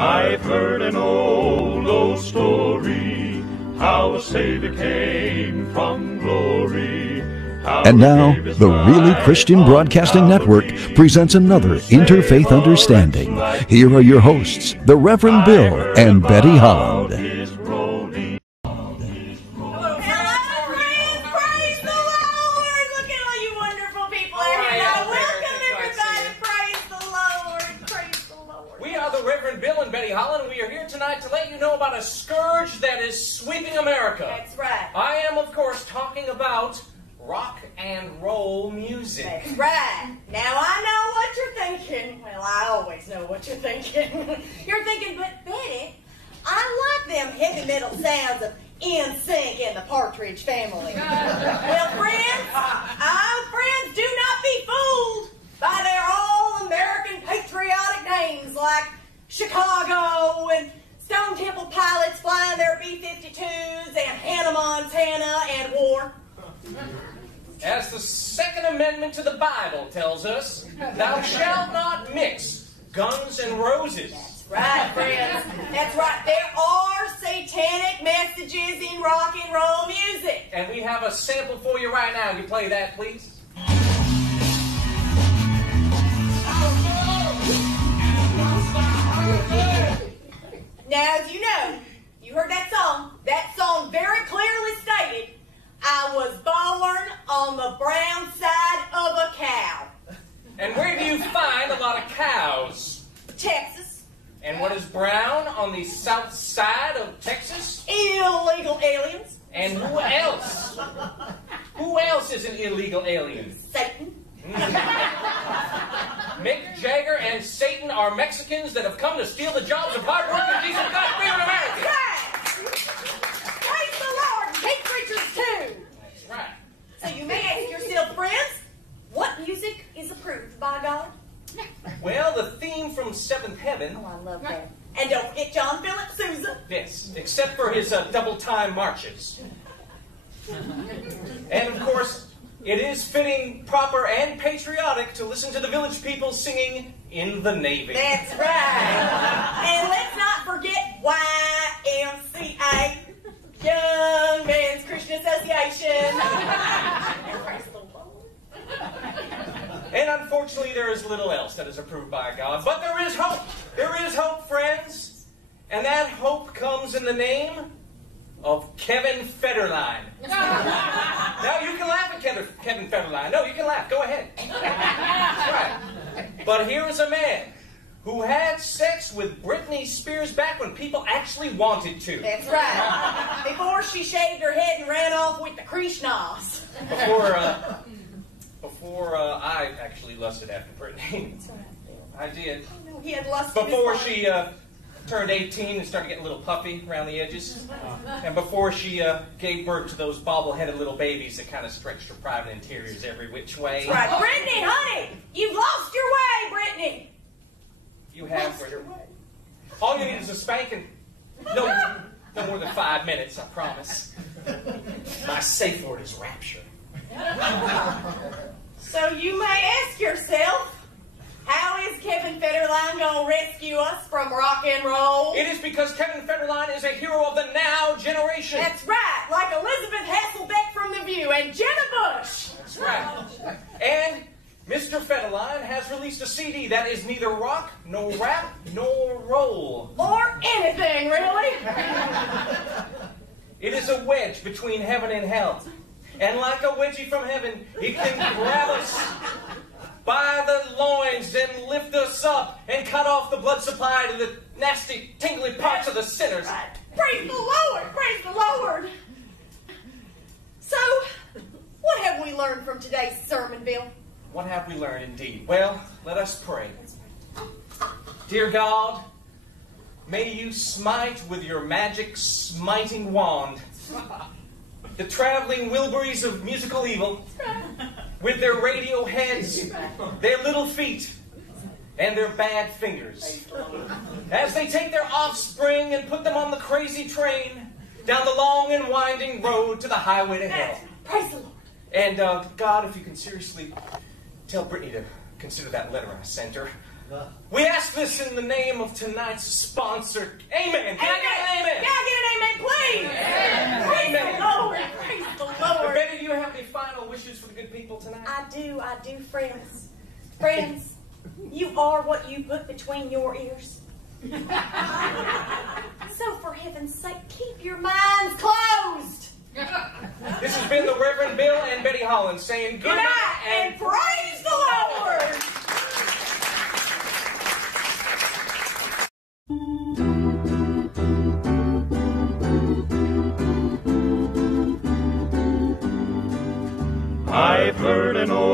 I've heard an old story, how a Savior came from glory. And now, the Really Christian Broadcasting Network presents another Interfaith Understanding. Here are your hosts, the Reverend Bill and Betty Holland. Tonight to let you know about a scourge that is sweeping America. That's right. I am, of course, talking about rock and roll music. That's right. Now I know what you're thinking. Well, I always know what you're thinking. You're thinking, but Betty, I like them heavy metal sounds of NSYNC and the Partridge Family. Well, friends, do not be fooled by their all-American patriotic names like Chicago and Stone Temple Pilots flying their B-52s and Hannah Montana and war. As the Second Amendment to the Bible tells us, thou shalt not mix Guns and Roses. That's right, friends. That's right. There are satanic messages in rock and roll music. And we have a sample for you right now. You play that, please? Now, as you know, you heard that song. That song very clearly stated, I was born on the brown side of a cow. And where do you find a lot of cows? Texas. And what is brown on the south side of Texas? Illegal aliens. And who else? Who else is an illegal alien? Satan. Mick Jagger and Satan are Mexicans that have come to steal the jobs of hard-working, decent, God-fearing Americans. Right. Praise the Lord. Hate preachers too. That's right. So you may ask yourself, friends, what music is approved by God? Well, the theme from Seventh Heaven. Oh, I love that. And don't forget John Philip Sousa. Yes, except for his double-time marches. And, of course, it is fitting, proper, and patriotic to listen to the village people singing In the Navy. That's right. And let's not forget YMCA, Young Men's Christian Association. And unfortunately, there is little else that is approved by God. But there is hope. There is hope, friends. And that hope comes in the name of Kevin Federline. Now, you can laugh at Kevin Federline. No, you can laugh. Go ahead. That's right. But here is a man who had sex with Britney Spears back when people actually wanted to. That's right. Before she shaved her head and ran off with the Krishnas. Before I actually lusted after Britney. That's right. I did. Oh, no, he had lust Before she turned 18 and started getting a little puffy around the edges. And before she gave birth to those bobble-headed little babies that kind of stretched her private interiors every which way. That's right. Brittany, honey, you've lost your way, Brittany. You have, Brittany. All you need is a spanking. No more than 5 minutes, I promise. My safe word is rapture. So you may ask yourself, how is Kevin Federline going to rescue us from rock and roll? It is because Kevin Federline is a hero of the now generation. That's right, like Elizabeth Hasselbeck from The View and Jenna Bush. That's right. And Mr. Federline has released a CD that is neither rock, nor rap, nor roll. Or anything, really. It is a wedge between heaven and hell. And like a wedgie from heaven, he can grab us by the loins and lift us up and cut off the blood supply to the nasty, tingly parts of the sinners. Right. Praise the Lord! Praise the Lord! So, what have we learned from today's sermon, Bill? What have we learned, indeed? Well, let us pray. Dear God, may you smite with your magic smiting wand the traveling Wilburys of musical evil with their radio heads, their little feet, and their bad fingers. As they take their offspring and put them on the crazy train down the long and winding road to the highway to hell. Praise the Lord. And God, if you can seriously tell Brittany to consider that letter I sent her. We ask this in the name of tonight's sponsor. Amen. Can I get an amen? Can I get an amen, please? Praise Amen. the Lord. Praise the Lord. Betty, do you have any final wishes for the good people tonight? I do, friends. Friends, you are what you put between your ears. So for heaven's sake, keep your minds closed. This has been the Reverend Bill and Betty Holland saying good night and praise the Lord. I've heard an old